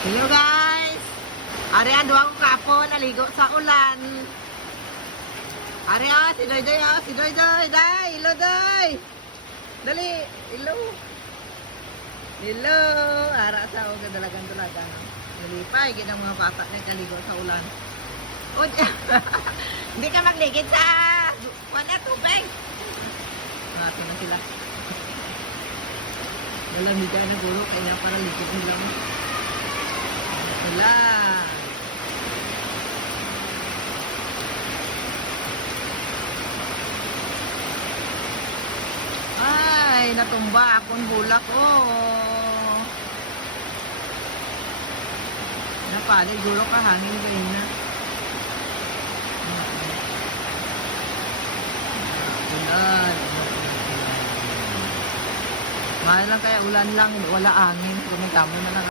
Hello guys! Ari ando ako kapon, naligo sa ulan. Ari si Doy si Doy. Day, hello Doy! Dali, hello. Hello! Ara sa uga dalagan. Nalipay, ginang mga bata na kaligo sa ulan. O, hindi ka magligid sa tubig. Mato na sila. Malamig na guro, kaya para ligid nila mo. Wala. Ay, natumba akong bulak ko. Napali, guro ka hangin rin na. Ulan. Mahal lang kaya ulan lang, wala angin. Kumintamo na lang.